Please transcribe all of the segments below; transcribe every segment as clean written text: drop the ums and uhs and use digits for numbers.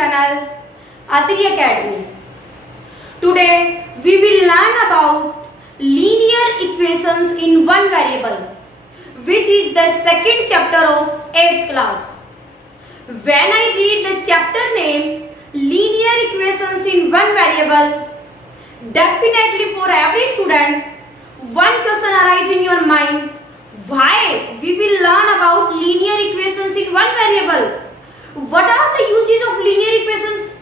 channel Atri Academy. Today we will learn about linear equations in one variable, which is the second chapter of 8th class. When I read the chapter name linear equations in one variable, definitely for every student one question arises in your mind: why we will learn about linear equations in one variable? What are the uses of linear equations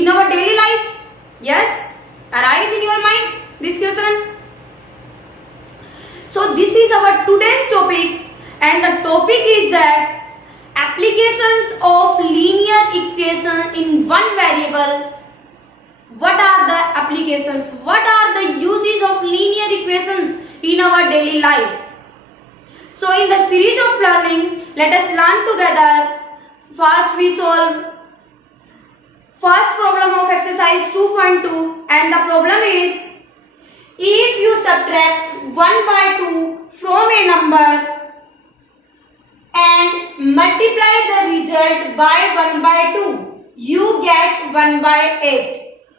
in our daily life? Yes, arise in your mind this question. So this is our today's topic, and the topic is that applications of linear equation in one variable. What are the applications? What are the uses of linear equations in our daily life? So in the series of learning, let us learn together. First we solve first problem of exercise 2.2, and the problem is: if you subtract 1 by 2 from a number and multiply the result by 1 by 2, you get 1 by 8.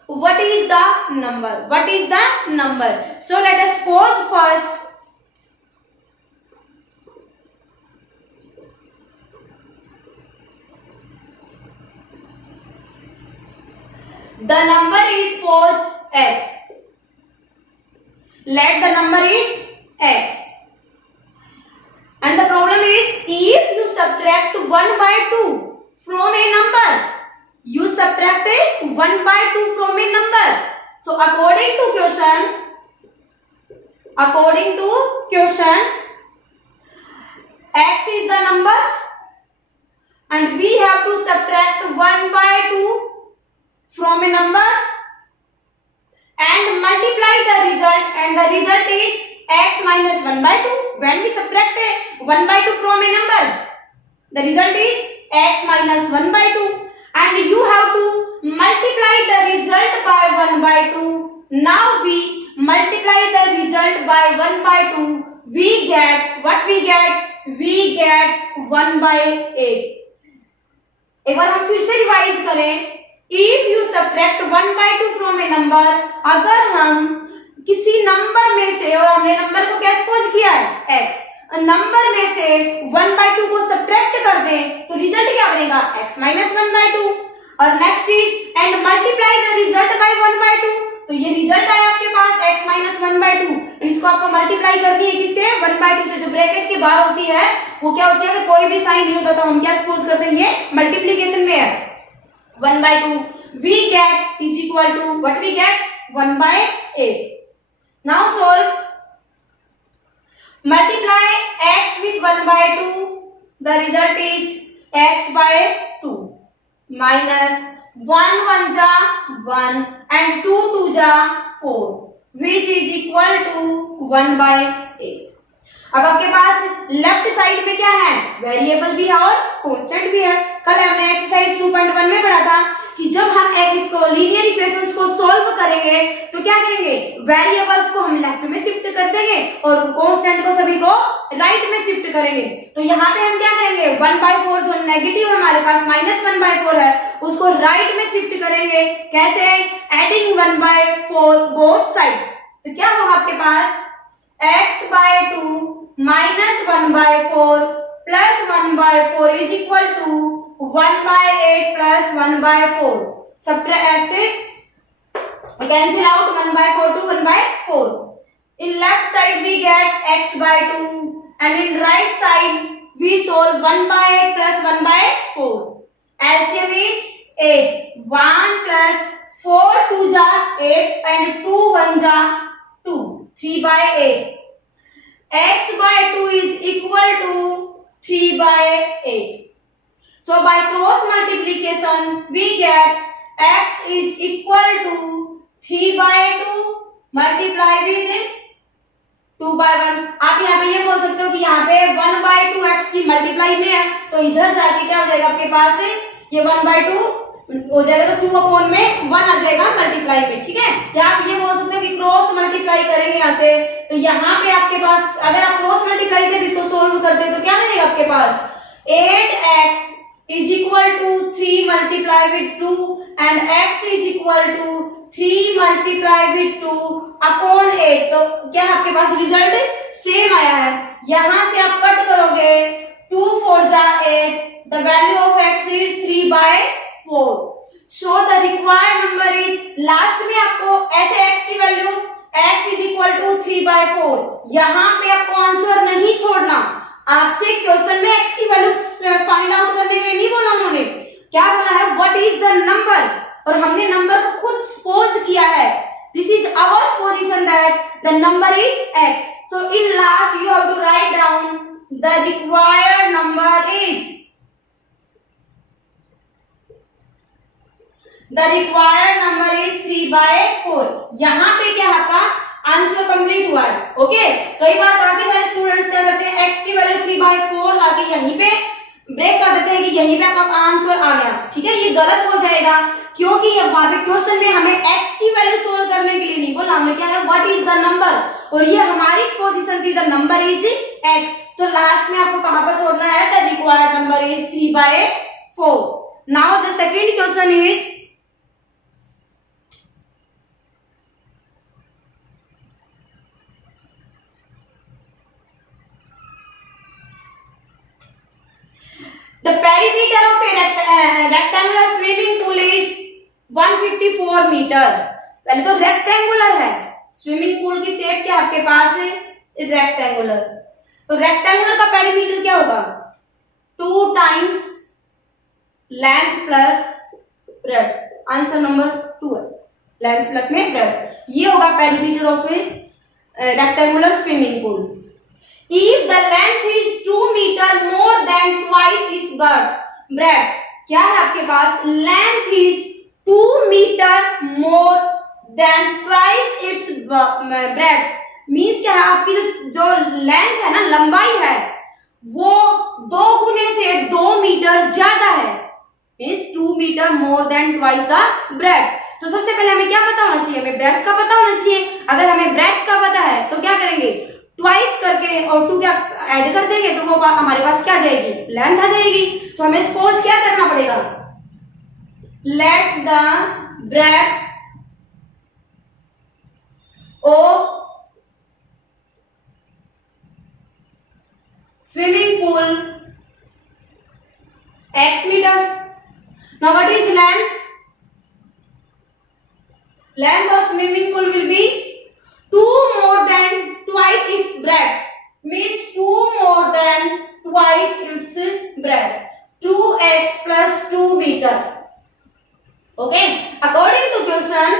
What is the number? What is the number? So let us pause first. The number is suppose x. Let the number is x. And the problem is, if you subtract 1 by 2 from a number, you subtract 1 by 2 from a number. So according to question, x is the number and we have to subtract 1 by 2 from a number and multiply the result, and the result is x minus 1 by 2. When we subtract 1 by 2 from a number, the result is x minus 1 by 2, and you have to multiply the result by 1 by 2. Now we multiply the result by 1 by 2. We get what we get? We get 1 by 8. एक बार हम फिर से रिवाइज करें. If you subtract 1 by 2 from a number, अगर हम किसी नंबर में से, और हमने नंबर को क्या सपोज किया है x, नंबर में से 1 by 2 को सब्ट्रैक्ट कर दें तो रिजल्ट क्या बनेगा? x minus 1 by 2. और next is and multiply the result by 1 by 2. तो ये रिजल्ट आया आपके पास x minus 1 by 2. इसको आपको मल्टीप्लाई करनी है किससे? 1 by 2 से. जो ब्रैकेट के बाहर होती है वो क्या होती है? अगर कोई भी साइन नहीं होता तो हम क्या सपोज करते हैं? ये मल्टीप्लीकेशन में है. 1 by 2 we get is equal to what we get? 1 by 8. Now solve. Multiply x with 1 by 2. The result is x by 2 minus 1 1 ja 1 and 2 2 ja 4, which is equal to 1 by 8. अब आपके पास लेफ्ट साइड में क्या है? वेरिएबल भी है और कांस्टेंट भी है. कल हमने एक्सरसाइज 2.1 में पढ़ा था कि जब हम इसको लीनियर इक्वेशंस को सॉल्व करेंगे तो क्या करेंगे? वेरिएबल्स को हम लेफ्ट में शिफ्ट कर देंगे और कांस्टेंट को सभी को राइट में शिफ्ट करेंगे. तो यहाँ पे हम क्या करेंगे? 1 by 4 जो नेगेटिव हमारे पास -1 by 4 है उसको राइट में शिफ्ट करेंगे. कैसे? एडिंग 1 by 4 बोथ साइड्स. तो क्या होगा आपके पास? x by 2 minus 1 by 4 plus 1 by 4 is equal to 1 by 8 plus 1 by 4. Subtract it. Cancel out 1 by 4 to 1 by 4. In left side we get x by 2 and in right side we solve 1 by 8 plus 1 by 4. LCM is 8. 1 plus 4 2 ja 8 and 2 1 ja 2. 3 by 8. X by 2 is equal to 3 by 8. So by cross multiplication we get x is equal to 3 by 2 multiply with 2 by 1. आप यहाँ पे ये बोल सकते हो कि यहाँ पे 1 by 2 x की मल्टीप्लाई में है तो इधर जाके क्या हो जाएगा आपके पास? ये 1 by 2 हो जाएगा तो 2 अपॉन में 1 आ जाएगा मल्टीप्लाई में. ठीक है? या आप ये बोल सकते हो कि क्रॉस मल्टीप्लाई करेंगे यहाँ से तो यहाँ पे आपके पास अगर आप क्रॉस मल्टीप्लाई से भी इसको सोल्व करते हैं तो क्या बनेगा आपके पास? 8x is equal to 3 multiply with 2 and x is equal to 3 multiply with 2 upon 8। तो क्या आपके पास रिजल्ट सेम आया है। यहां से आप कट करोगे 2 4 जा 8, the value of x is 3/4। so the required number is, last में आपको ऐसे x की value x is equal to 3/4, यहां पे आपको आंसर नहीं छोड़ना। आपसे क्वेश्चन में x की वैल्यू फाइंड आउट करने के लिए नहीं बोला उन्होंने, क्या बोला है व्हाट इज द नंबर, और हमने नंबर को खुद सपोज किया है। This is our supposition that the number is x। So in last you have to write down the required number is, the required number is 3/4। यहां पे क्या आपका आंसर कंप्लीट हुआ है। ओके, कई बार काफी सारे स्टूडेंट्स क्या करते हैं x की वैल्यू 3/4 लाके यहीं पे ब्रेक कर देते हैं कि यहीं पे आपका आंसर आ गया। ठीक है, ये गलत हो जाएगा क्योंकि ये वहां पे क्वेश्चन में हमें x की वैल्यू सोल्व करने के लिए नहीं बोला, हमने क्या है व्हाट इज द नंबर, और ये हमारी पोजीशन थी द नंबर इज x। तो लास्ट में आपको कहां पर छोड़ना है, the required number is 3/4। Now the second question is, the perimeter of a rectangular swimming pool is 154 metre. पहले तो रेक्टेंगुलर है, स्विमिंग पूल की शेप क्या आपके पास है रेक्टेंगुलर, तो रेक्टेंगुलर का पेरीमीटर क्या होगा 2 times length plus bread. Answer number 2 है, लेंथ प्लस में ब्रेड, ये होगा perimeter of A rectangular swimming pool. If the length is 2 meter more than twice its breadth, क्या है आपके पास length is 2 meter more than twice its breadth, means क्या है आपकी जो लेंथ है ना, लंबाई है, वो 2 गुने से 2 मीटर ज्यादा है, means 2 metre more than twice the breadth. तो सबसे पहले हमें क्या पता होना चाहिए, हमें ब्रेड का पता होना चाहिए। अगर हमें ब्रेड का पता है तो क्या करेंगे, ट्वाइस करके और 2 क्या ऐड कर देंगे तो वो हमारे पास क्या जाएगी, लेंथ आ जाएगी। तो हमें सपोज क्या करना पड़ेगा, let the breadth of swimming pool x metre. Now what is length, length of swimming pool will be 2 more than twice its breadth, means 2 more than twice its breadth, 2x plus 2 meter। Okay, according to question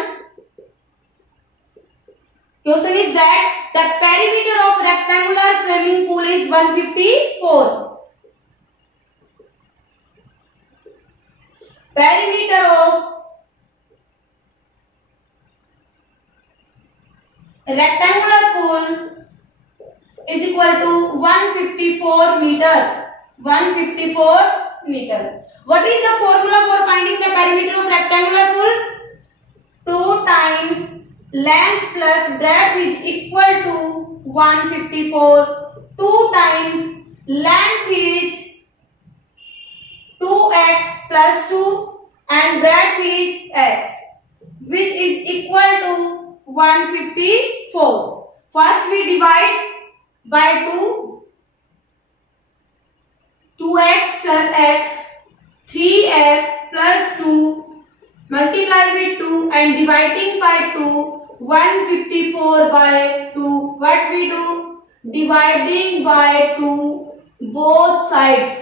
is that the perimeter of rectangular swimming pool is 154। perimeter of rectangular pool is equal to 154 meter, 154 meter। What is the formula for finding the perimeter of rectangular pool, 2 times length plus breadth is equal to 154, 2 times length is 2x plus 2 and breadth is x, which is equal to 154। First we divide by 2, 2x plus x, 3x plus 2 multiply with 2 and dividing by 2, 154 by 2। What we do, dividing by 2 both sides,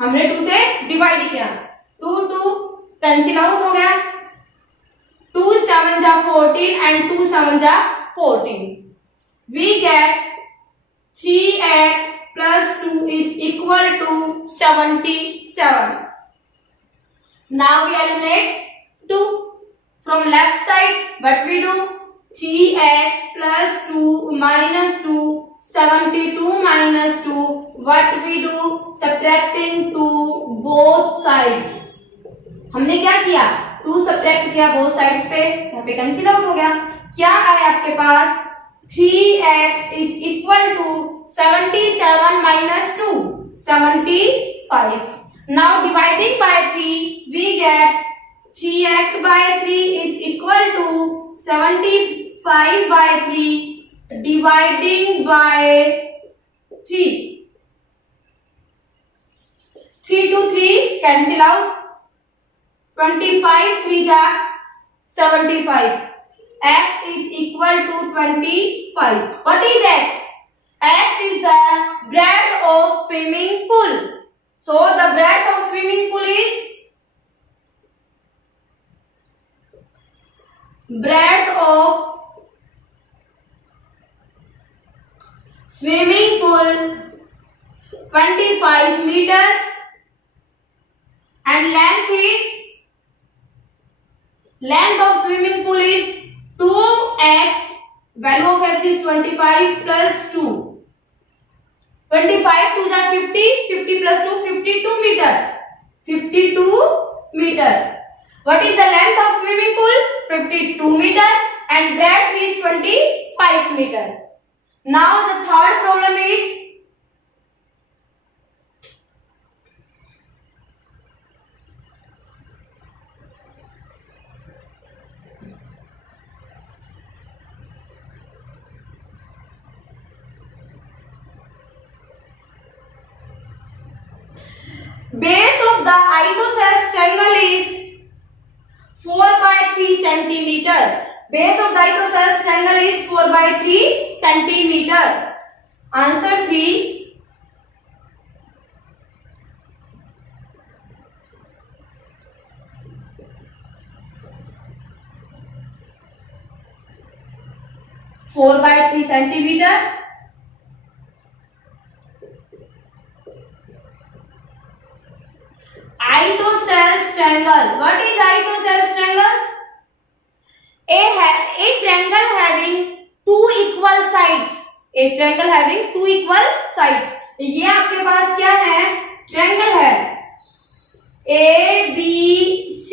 हमने 2 से डिवाइड किया, 2 2 cancel out हो गया, 2 7 जा 14 and 2 7 जा 14, we get 3x plus 2 is equal to 77। now we eliminate 2 from left side, what we do, 3x plus 2 minus 2, 72 minus 2, what we do, subtracting 2 both sides। हमने क्या किया, 2 सब्ट्रैक्ट किया बोथ साइड्स पे, यहाँ पे कैंसिल आउट हो गया। क्या आया आपके पास, 3x is equal to 77 minus 2, 75। 5. Now dividing by 3, we get 3x by 3 is equal to 75 by 3 dividing by 3. 3 to 3 cancel out. 25 3 ja 75. X is equal to 25. What is X? X is the breadth of swimming pool. So the breadth of swimming pool is breadth of swimming pool 25 meter and length of swimming pool is 2x. Value of x is 25 plus 2. 25 2 is 50. 50 plus 2 52 meter. 52 meter. What is the length of swimming pool? 52 meter and breadth is 25 meter. Now the third problem is base of the isosceles triangle is 4 by 3 centimeter. Base of the isosceles triangle is 4 by 3 centimeter. Answer 3. Four by 3 centimeter. Isosceles triangle. What is isosceles triangle? A triangle having two equal sides. A triangle having two equal sides. ये आपके पास क्या है? ट्रायंगल है A B C.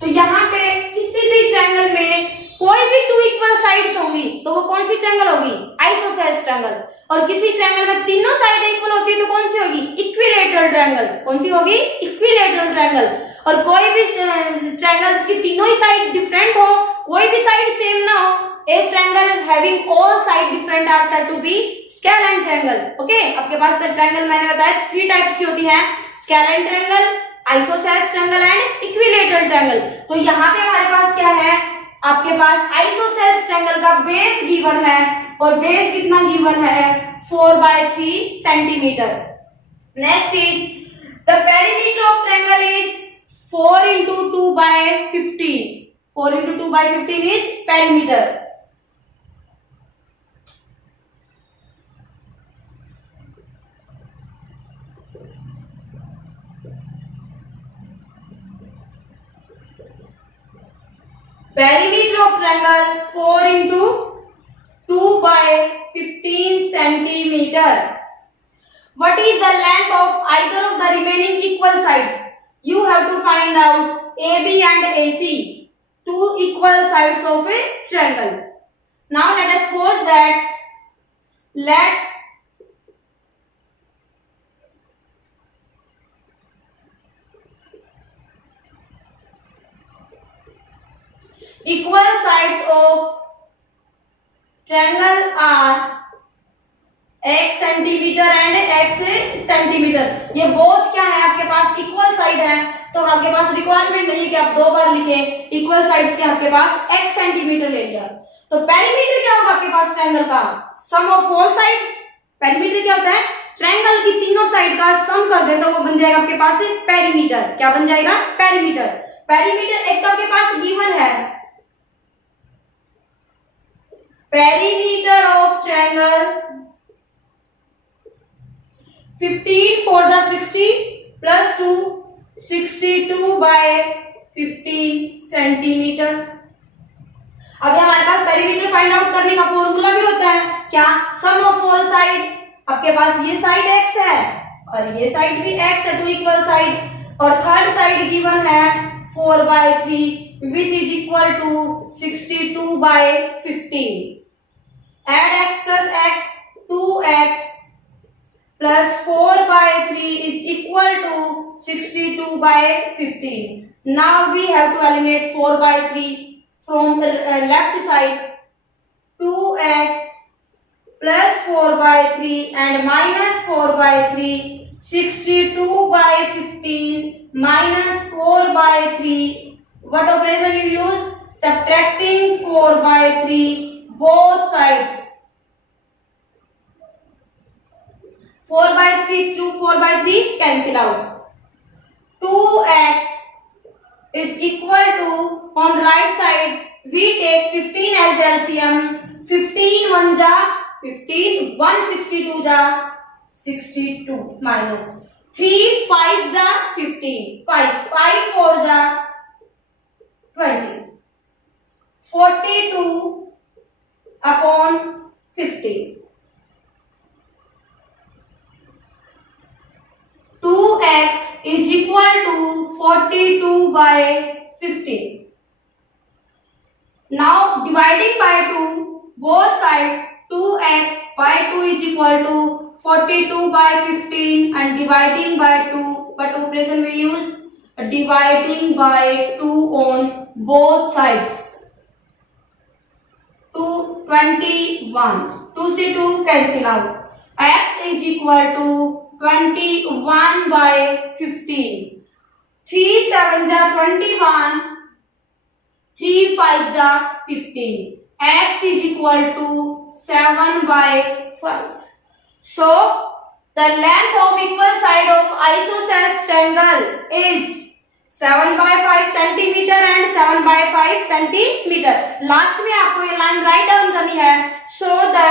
तो यहाँ पे किसी भी ट्रायंगल में कोई भी टू इक्वल साइड्स होंगी तो वो कौन सी ट्रायंगल होगी? Isosceles triangle. और किसी ट्रायंगल में तीनों साइड इक्वल होती है तो कौन सी होगी? Equilateral triangle. कौन सी होगी? Equilateral triangle. और कोई भी ट्रायंगल्स की तीनों ही साइड डिफरेंट हो, कोई भी साइड सेम ना हो, a triangle having all side different are said to be scalene triangle. Okay, आपके पास द ट्रायंगल मैंने बताया थ्री टाइप्स की होती है, scalene triangle, isosceles triangle and equilateral triangle. तो यहाँ पे हमारे पास क्या है? आपके पास आइसोसेलेस ट्रायंगल का बेस गिवन है और बेस कितना गिवन है? 4 by 3 centimeter. Next is the perimeter of triangle is 4 into 2 by 15. 4 into 2 by 15 is perimeter. Perimeter of triangle 4 into 2 by 15 centimeter. What is the length of either of the remaining equal sides? You have to find out AB and AC, two equal sides of a triangle. Now let us suppose that let equal sides of triangle are x centimetre and x centimetre. ये बोथ क्या है? आपके पास equal side है तो आपके पास रिक्वायरमेंट नहीं कि आप दो बार लिखें. इक्वल साइड्स के आपके पास x सेंटीमीटर ले लिया. तो पेरीमीटर क्या होगा आपके पास ट्रायंगल का? सम ऑफ ऑल साइड्स. पेरीमीटर क्या होता है? ट्रायंगल की तीनों साइड का सम कर दे तो वो बन जाएगा आपके पास पेरीमीटर. क्या बन जाएगा? पेरीमीटर. पेरीमीटर एक तो आपके पास गिवन है, perimeter of triangle 15 for the 60 plus 2 62 by 15 सेंटीमीटर. अब हमारे पास पेरीमीटर फाइंड आउट करने का फॉर्मूला भी होता है क्या? सम ऑफ ऑल साइड. आपके पास ये साइड x है और ये साइड भी x है, टू इक्वल साइड. और थर्ड साइड गिवन है 4 by 3 which is equal to 62 by 15. Add x plus x 2x plus 4 by 3 is equal to 62 by 15. Now we have to eliminate 4 by 3 from the left side. 2x plus 4 by 3 and minus 4 by 3. 62 by 15 minus 4 by 3. What operation you use? Subtracting 4 by 3 both sides. 4 by 3 to 4 by 3 cancel out. 2x is equal to, on right side we take 15 as LCM. 15 1 ja 15, 162 ja 62 minus 3 5 ja 15, 5 4 ja 20, 42 upon 50. 2x is equal to 42 by 50. Now dividing by 2 both sides. 2x by 2 is equal to 42 by 15 and dividing by 2. What operation we use? Dividing by 2 on both sides. 21. 2 से 2 cancel out. X is equal to 21 by 15. 3 7 ja 21. 3 5 ja 15. X is equal to 7 by 5. So the length of equal side of isosceles triangle is 7 by 5 centimeter and 7 by 5 centimeter. Last में आपको ये line write down करनी है. So the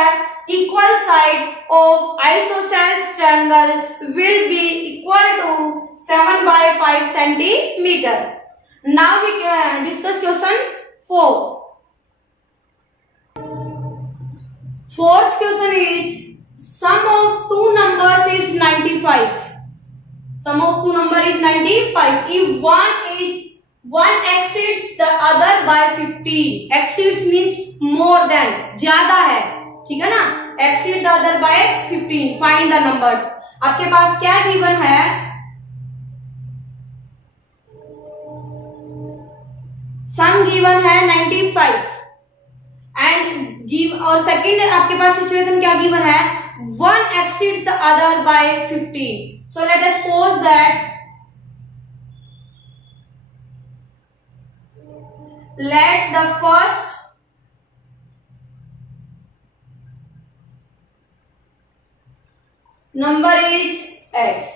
equal side of isosceles triangle will be equal to 7 by 5 centimeter. Now we can discuss question 4. Fourth question is sum of two numbers is 95. Sum of two number is 95. If one exceeds the other by 15. Exceeds means more than, ज्यादा है, ठीक है ना. Exceed the other by 15. Find the numbers. आपके पास क्या गिवन है? सम गिवन है 95 and give, और सेकंड आपके पास सिचुएशन क्या गिवन है? One exceed the other by 15. So let us suppose that let the first number is x,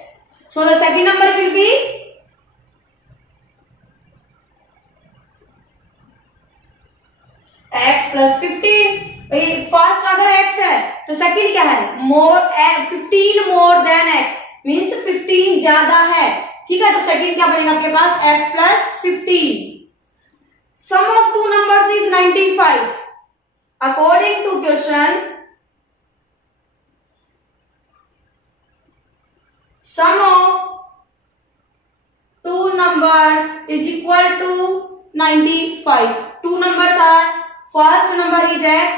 so the second number will be x plus 15. फर्स्ट अगर x है तो सेकंड क्या है? मोर 15 मोर देन x मींस 15 ज्यादा है, ठीक है. तो सेकंड क्या बनेगा आपके पास? x plus 15. Sum of two numbers is 95. According to question, sum of two numbers is equal to 95. Two numbers are, first number is x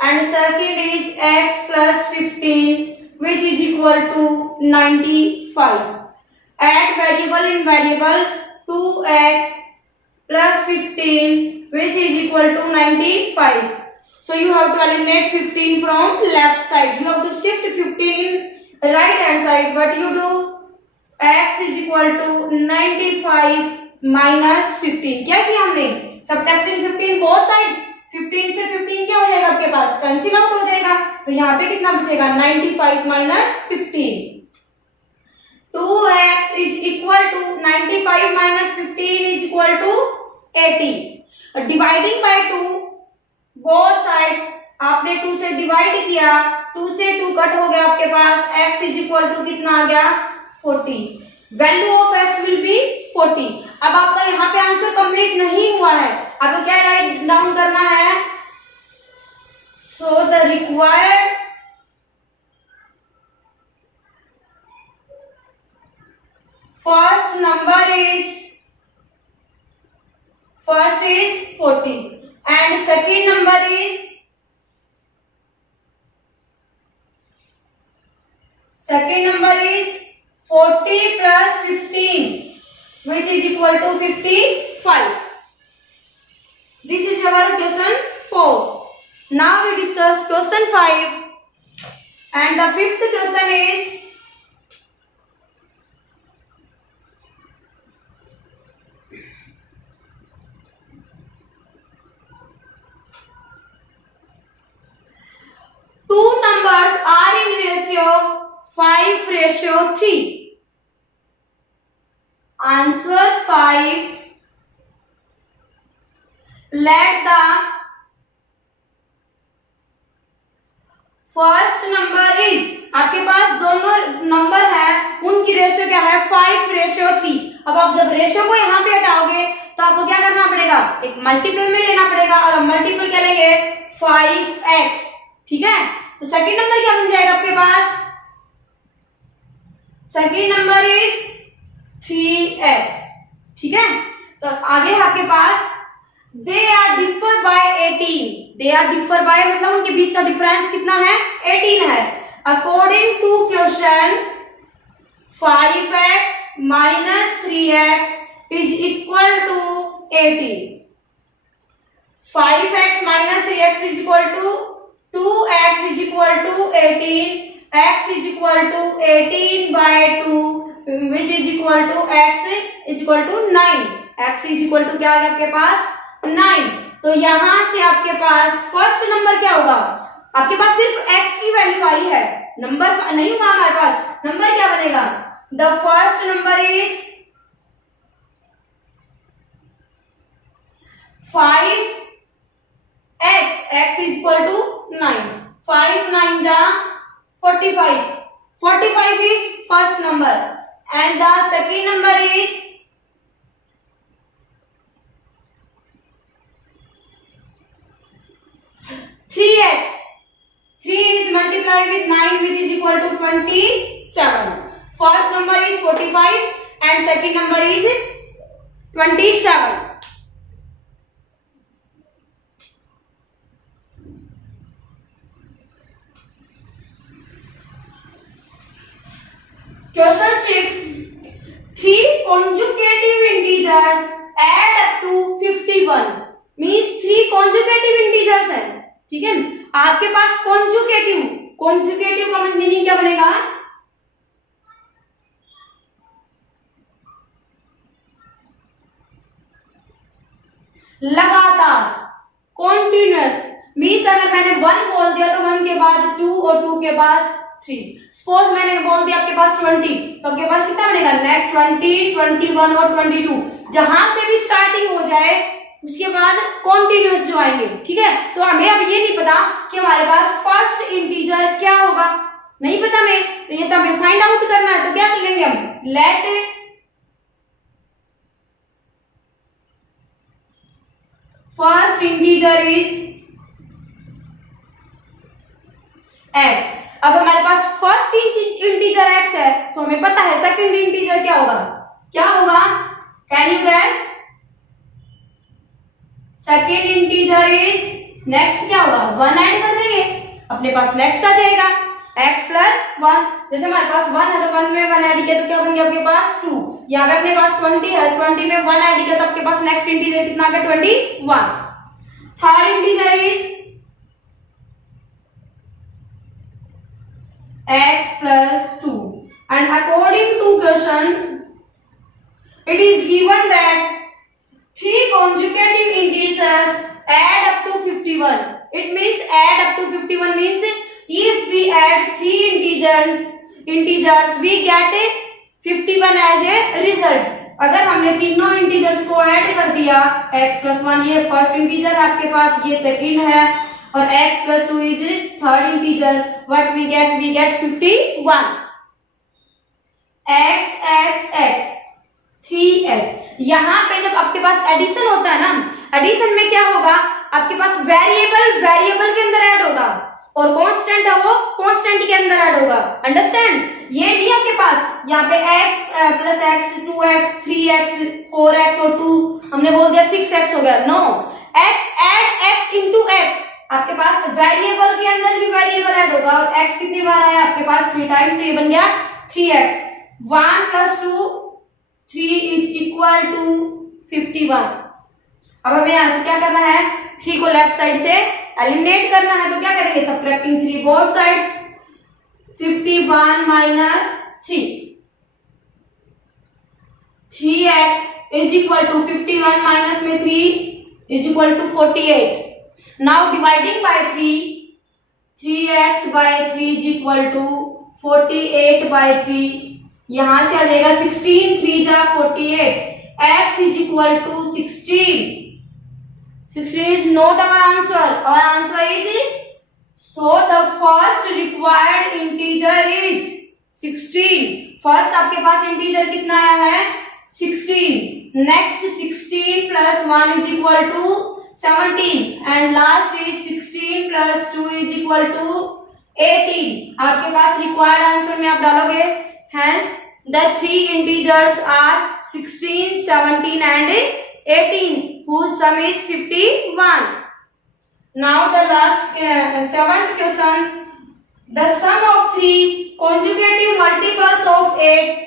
and second is x plus 15, which is equal to 95. Add variable in variable. 2x plus 15 which is equal to 95. So you have to eliminate 15 from left side. You have to shift 15 in right hand side. What you do? X is equal to 95 minus 15. क्या किया हमने? Subtracting 15 both sides. 15 से 15 क्या हो जाएगा आपके पास? Cancel out हो जाएगा. तो यहाँ पे कितना बचेगा? 95 minus 15. 2x is equal to 95 minus 15 is equal to 80. Dividing by 2 both sides. आपने 2 से डिवाइड किया, 2 से 2 कट हो गया आपके पास. x is equal to कितना आ गया? 40. Value of x will be 40. अब आपका यहाँ पे आंसर कंप्लीट नहीं हुआ है. आपको क्या राइट डाउन करना है? So the required first number is 40 and second number is Second number is 40 plus 15, which is equal to 55. This is our question 4. Now we discuss question 5, and the fifth question is two numbers are in ratio 5:3. Answer 5. Let the first number is, आपके पास दोनों नंबर है, उनकी रेशियो क्या है 5:3. अब आप जब रेशियो को यहाँ पे हटाओगे तो आपको क्या करना पड़ेगा, एक मल्टीपल में लेना पड़ेगा, और हम मल्टीपल क्या लेंगे 5x. ठीक है, तो सेकंड नंबर क्या बन जाएगा आपके पास, सेकंड नंबर इज 3x. ठीक है, तो आगे आपके पास they are differ by 18. They are differ by मतलब उनके बीच का डिफरेंस कितना है 18 है. According to question 5x minus 3x is equal to 18. 5x minus 3x is equal to 2x is equal to 18. x is equal to 18 by 2, which is equal to x is equal to 9. x is equal to क्या है आपके पास 9. तो यहां से आपके पास first number क्या होगा, आपके पास सिर्फ x की वैल्यू आई है, नंबर नहीं होगा हमारे पास, नंबर क्या बनेगा, the first number is 5x. x is equal to 9. 5 9 जा 45. 45 is first number, and the second number is 3x. 3 is multiplied with 9, which is equal to 27. First number is 45 and second number is 27. Question 6. 3 consecutive integers add up to 51. Means 3 consecutive integers है. ठीक है, आपके पास conjugative, conjugative का मीनिंग क्या बनेगा, लगातार, continuous. Means अगर मैंने 1 बोल दिया तो 1 के बाद 2 और 2 के बाद 3. सपोज मैंने बोल दिया आपके पास 20, तो आपके पास कितना बनेगा, नेक्स्ट 20, 21 और 22. जहां से भी स्टार्टिंग हो जाए उसके बाद कॉन्टिन्यूअस जो आएंगे. ठीक है, तो हमें अब ये नहीं पता कि हमारे पास फर्स्ट इंटीजर क्या होगा, नहीं पता हमें, तो ये तो हमें फाइंड आउट करना है. तो क्या कर लेंगे हम, let first integer is x. अब हमारे पास फर्स्ट इंटीजर x है, तो हमें पता है सेकंड इंटीजर क्या होगा, क्या होगा, can you gas, second integer is, next क्या होगा 1 ऐड कर देंगे, अपने पास नेक्स्ट आ जाएगा x प्लस 1. जैसे हमारे पास 1 है तो 1 में 1 ऐड किया तो क्या बन गया आपके पास 2. यहाँ पे अपने पास 20 है, 20 में 1 ऐड किया तो आपके पास नेक्स्ट इंटीजर कितना आ गया 21. Third integer is x plus 2, and according to question it is given that 3 consecutive integers add up to 51. It means add up to 51 means if we add 3 integers we get 51 as a result. अगर हमने तीनों इंटीजर्स को ऐड कर दिया, x plus 1 ये first integer है आपके पास, ये सेकंड है, और x plus 2 is third integer, what we get 51. x 3x. यहाँ पे जब आपके पास एडिशन होता है ना, एडिशन में क्या होगा, आपके पास वेरिएबल के अंदर ऐड होगा, और कांस्टेंट है वो कांस्टेंट के अंदर ऐड होगा. अंडरस्टैंड, ये नहीं आपके पास यहाँ पे x plus x 2x 3x 4x और 2 हमने बोल दिया 6x हो गया. No, x add x into x. आपके पास वेरिएबल के अंदर भी वेरिएबल ऐड होगा और x कितनी बार आया आपके पास 3 टाइम्स, तो ये बन गया 3x। 1 + 2 3 = 51। अब हमें यहाँ से क्या करना है, 3 को लेफ्ट साइड से एलिमिनेट करना है, तो क्या करेंगे, सबट्रैक्टिंग 3 बोथ साइड्स। 51 - 3 3x = 51 माइनस में 3 = 48। Now dividing by 3, 3x by 3 = 48 by 3। यहां से आ जाएगा 16 3 जा 48, x = 16। 16 is not our answer. Our answer is, so the first required integer is 16। फर्स्ट आपके पास इंटीजर कितना आया है, 16। नेक्स्ट 16 + 1 = 17 and last is 16 + 2 = 18। आपके पास रिक्वायर्ड आंसर में आप डालोगे, hence the 3 integers are 16 17 and 18 whose sum is 51। now the last 7th question, the sum of 3 consecutive multiples of 8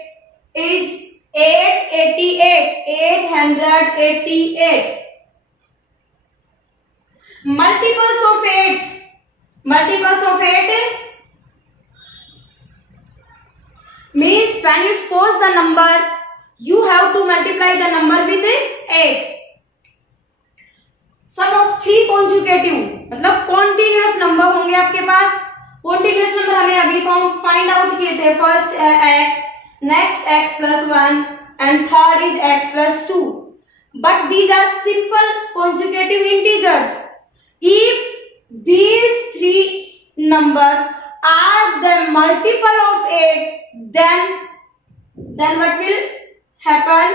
is 888 888। multiples of 8 means when you suppose the number, you have to multiply the number with 8। sum of 3 consecutive मतलब continuous number होंगे आपके पास। continuous number हमें अभी find out किए थे, first x, next x + 1 and third is x + 2, but these are simple consecutive integers। if these 3 numbers are the multiple of 8, then what will happen,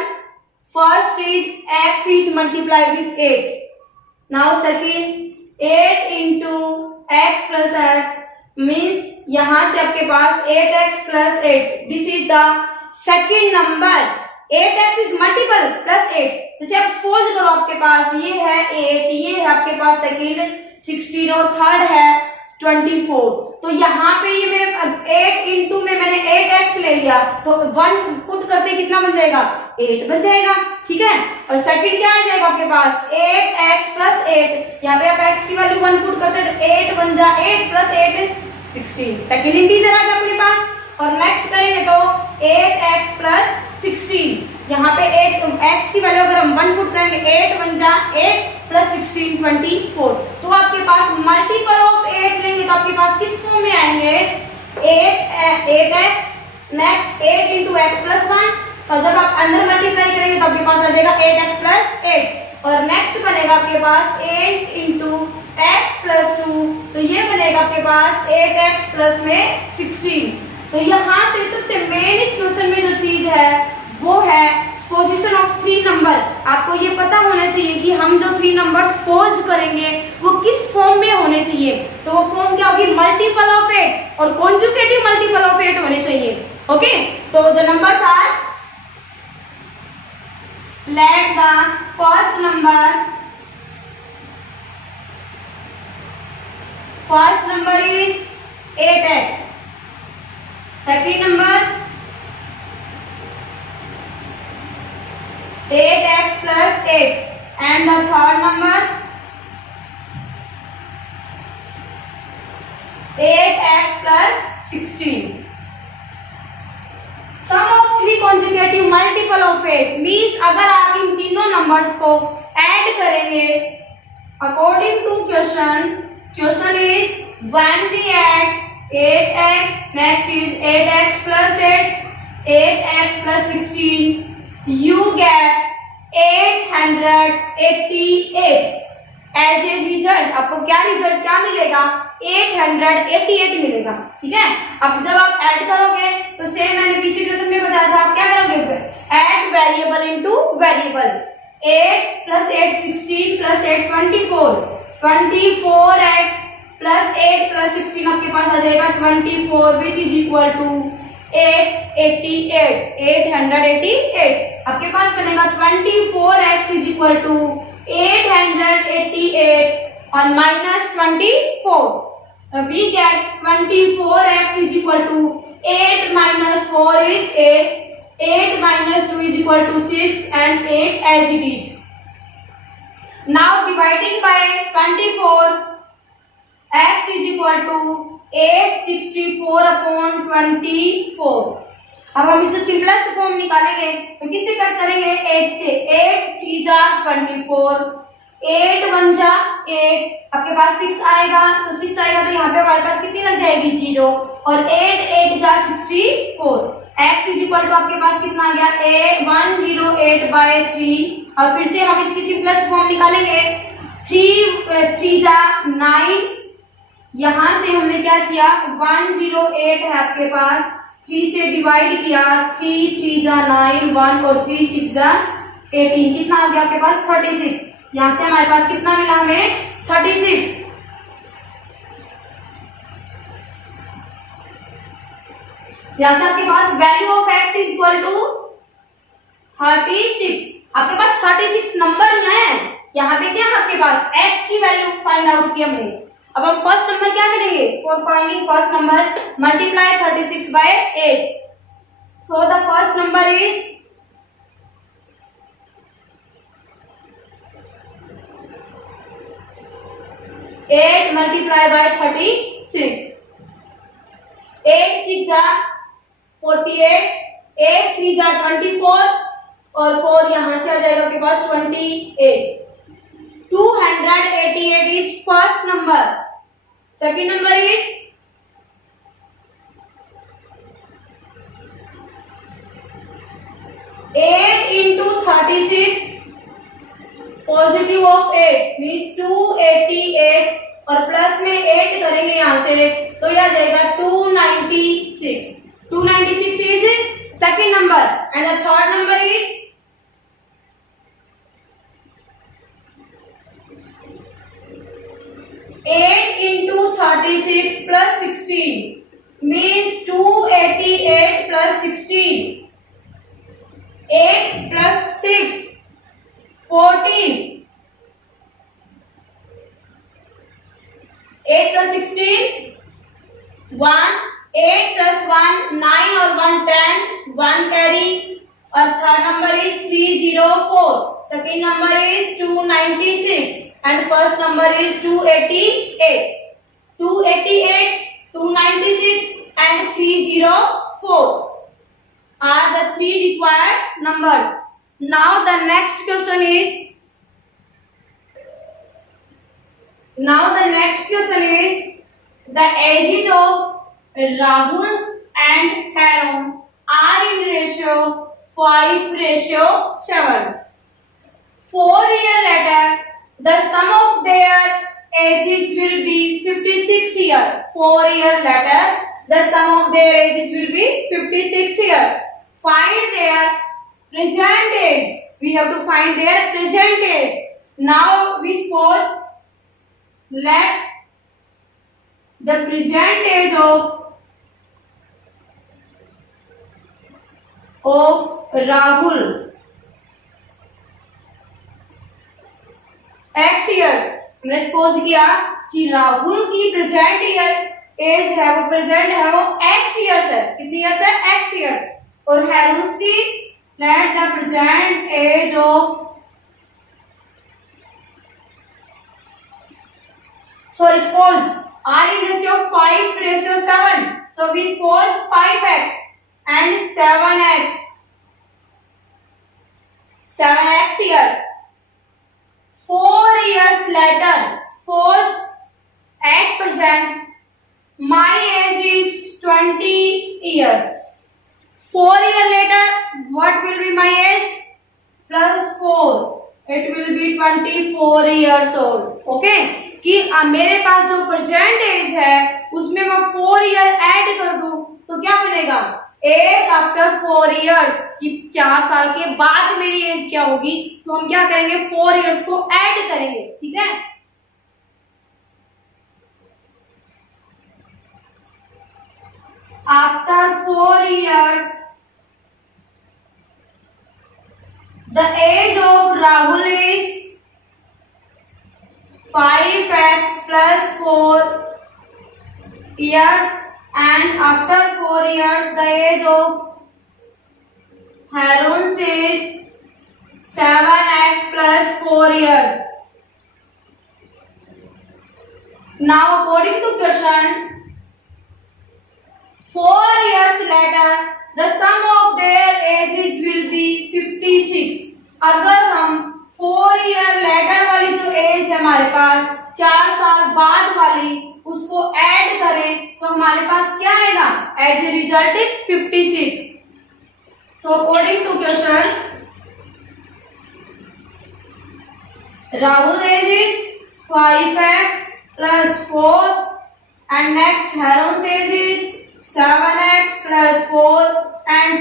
first is x is multiplied with 8। now second 8 into x plus x means यहां से आपके पास 8x plus 8, this is the second number। 8x is multiple plus 8, जैसे आप सपोज करो आपके पास ये है 8, ये है आपके पास सेकंड 16 और थर्ड है 24। तो यहाँ पे ये मेरे 8 इंटू में मैंने 8x ले लिया, तो 1 पुट करते कितना बन जाएगा, 8 बन जाएगा, ठीक है। और सेकंड क्या आ जाएगा आपके पास 8x plus 8, यहाँ पे आप x की वैल्यू 1 पुट करते हैं तो 8 बन जा 8 plus 8 16, सेकंड इंटीजर आ गया अपने पास। और नेक्स्ट करेंगे तो 8x plus 16, यहाँ पे 8x की वैल्यू अगर हम 1 पुट करेंगे 8 बन जा 8 plus 16 24। तो आपके पास मल्टीपल ऑफ 8 लेंगे तो आपके पास किस फॉर्म में आएंगे 8x, next 8 into x plus 1, और जब आप अंदर मल्टीप्लाई करेंगे तो आपके पास आ जाएगा 8x plus 8, और नेक्स्ट बनेगा आपके पास 8 into x plus 2, तो ये बनेगा आपके पास 8x plus में 16। तो यहाँ से सबसे मेन इस क्वेश्चन में जो चीज है वो है पोजीशन ऑफ 3 नंबर। आपको ये पता होना चाहिए कि हम जो 3 नंबर सपोज करेंगे वो किस फॉर्म में होने चाहिए। तो वो फॉर्म क्या होगी, मल्टीपल ऑफ 8 और कॉन्जुगेटिव मल्टीपल ऑफ 8 होने चाहिए। ओके, तो the numbers are, let the first number is 8x, second number 8x plus 8, and the third number 8x plus 16। sum of 3 consecutive multiple of 8 means अगर आप इन तीनों नंबर्स को ऐड करेंगे according to question is when we add 8x, next is 8x plus 8, 8x plus 16, you get 888 as a result. आपको क्या रिजल्ट क्या मिलेगा, 888 मिलेगा, ठीक है। अब जब आप ऐड करोगे तो सेम मैंने पीछे क्वेश्चन में बताया था, आप क्या करोगे, ऐड वेरिएबल इनटू वेरिएबल। 8 plus 8 16 plus 8 24, 24x plus 8 plus 16 आपके पास आ जाएगा 24 which is equal to 888 आपके पास बनेगा 24x is equal to 888 and minus 24. We get 24x is equal to 8 minus 4 is 8. 8 minus 2 is equal to 6 and 8 as it is. Now dividing by 24, x is equal to 864 upon 24. अब हम इसे simplest form निकालेंगे तो किससे कट करेंगे 8 से 8 3 जा 24 8 1 जा 8 आपके पास 6 आएगा तो 6 आएगा तो यहाँ पे हमारे पास कितनी लग जाएगी 0 और 8 8 जा 64 x इज इक्वल टू आपके पास कितना आ गया 108 बाय 3 और फिर से हम इसकी सिंपलेस्ट फॉर्म निकालेंगे 3 जा 9 यहाँ से हमने क्या किया 108 है आपके पास 3 से डिवाइड किया 3 3 जा 9 1 और 3 6 जा 18 कितना आ गया आपके पास 36 यहाँ से हमारे पास कितना मिला हमें 36 यहाँ से आपके पास value of x is equal to 36 आपके पास 36 नंबर है यहाँ पे क्या है आपके पास x की वैल्यू फाइंड आउट की हमने अब हम फर्स्ट नंबर क्या करेंगे for finding first number multiply 36 by 8 so the first number is 8 multiply by 36 8 6 जा 48 8 3 जा 24 और 4 यहां से आ जाएगा आपके पास 28 288 is first number second number is 8 into 36 पॉजिटिव ऑफ 8 मीन्स 288 और प्लस में 8 करेंगे यहां से तो यह आ जाएगा 296 296 is second number and the third number is 8 into 36 plus 16 means 288 plus 16 8 plus 6 14 8 plus 16 1 8 plus 1 9 और 1 10 1 carry और third number is 304 second number is 296 and first number is 288 288 296 and 304 are the three required numbers. Now the next question is the ages of Rahul and Harun are in ratio 5:7. 4 years later, the sum of their ages will be 56 years. 4 years later, the sum of their ages will be 56 years. Find their present age. We have to find their present age. Now we suppose let the present age of Rahul x years. हमने सपोज किया कि राहुल की present year as है वो प्रेजेंट है वो x years है कितनी ईयर्स है x ईयर्स और हैरूस की let the present age of suppose r in ratio 5:7 so we suppose 5x and 7x years 4 years later suppose at present my age is 20 years 4 years later what will be my age plus 4 it will be 24 years old okay कि मेरे पास जो present as है उसमें मैं 4 year add कर दूं तो क्या बनेगा एज आफ्टर 4 इयर्स कि 4 साल के बाद मेरी एज क्या होगी तो हम क्या करेंगे 4 इयर्स को ऐड करेंगे ठीक है after 4 years the age of Rahul is 5 plus 4 years, and after 4 years the age of Harun is 7x plus 4 years. Now according to question, 4 years later the sum of their ages will be 56. अगर हम 4 year later वाली जो एज है हमारे पास 4 साल बाद वाली उसको ऐड करें तो हमारे पास क्या आएगा? As a result is 56. So according to question, Rahul age is 5x plus 4 and next Harun's age is 7x plus 4 and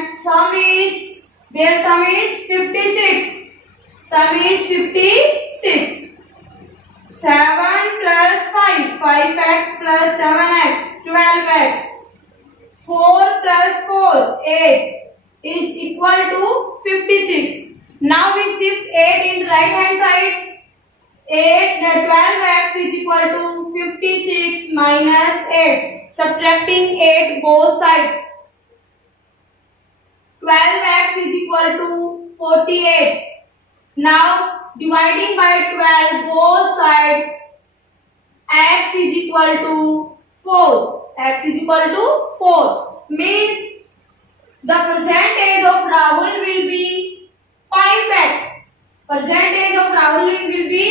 their sum is 56. Sum is 56. 7 plus 5, 5x plus 7x, 12x. 4 plus 4, 8 is equal to 56. Now we shift 8 in right hand side. 12x is equal to 56 minus 8. Subtracting 8 both sides. 12x is equal to 48. Now dividing by 12 both sides. X is equal to 4. X is equal to 4. Means the percentage of Rahul will be 5x. Percentage of Rahul will be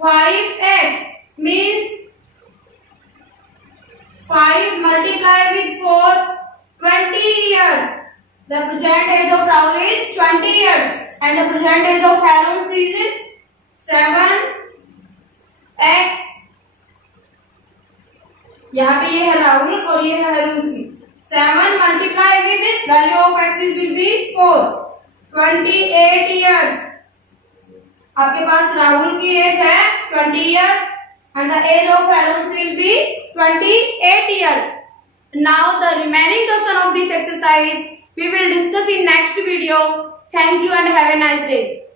5x. Means 5 multiplied with 4, 20 years. The percentage of Rahul is 20 years. And the percentage of Harun is 7x. यहाँ पे ये है राहुल और ये है हरून की. 7 multiply with it, value of x will be 4. 28 years. आपके पास राहुल की एज है 20 years and the age of Harun will be 28 years. Now the remaining question of this exercise we will discuss in next video. Thank you and have a nice day.